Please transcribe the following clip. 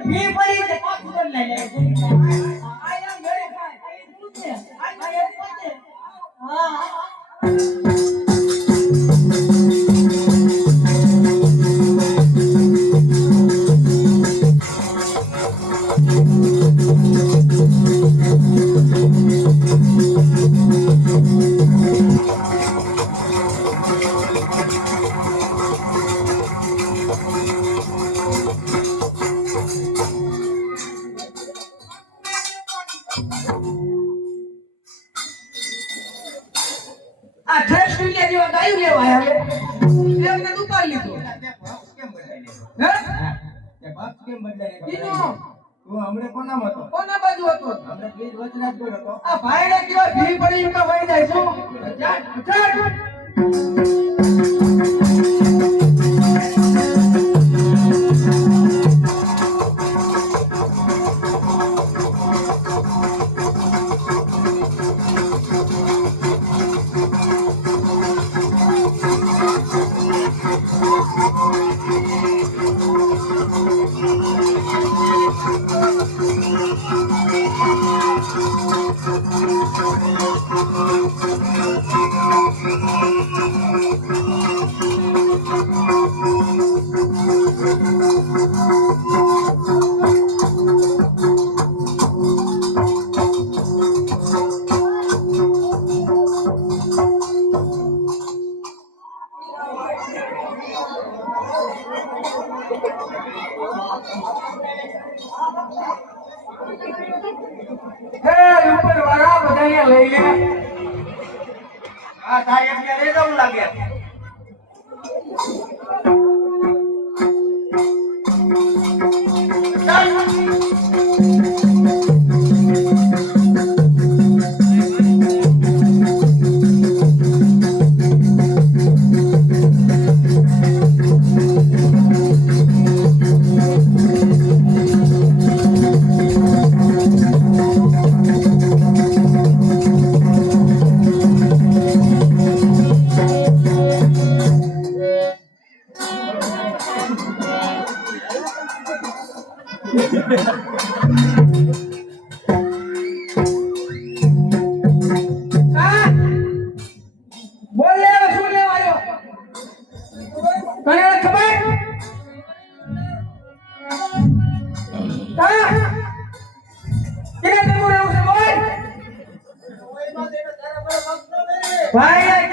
ભી પડી છે પાછું કરી લે આયા ઘરે ખાય આ શું છે આ પોતે હા આ ઠેસ દુનિયા જેવા ગાયું લેવા આવ્યા હવે એમને દુકાન લીધું તે ભાગ કેમ બદલાય હે તે ભાગ કેમ બદલાય કીનો તું હમણે કોના હતો કોના બાજુ હતો હમણે બીજ વચરાજ ગયો હતો આ ભાઈને કેવા ભી પડી એમ વઈ જાય શું ચાલ ઉપર વાળા બધાને લઈ લે આ તારે અત્યારે લઈ જવું લાગે ભાઈ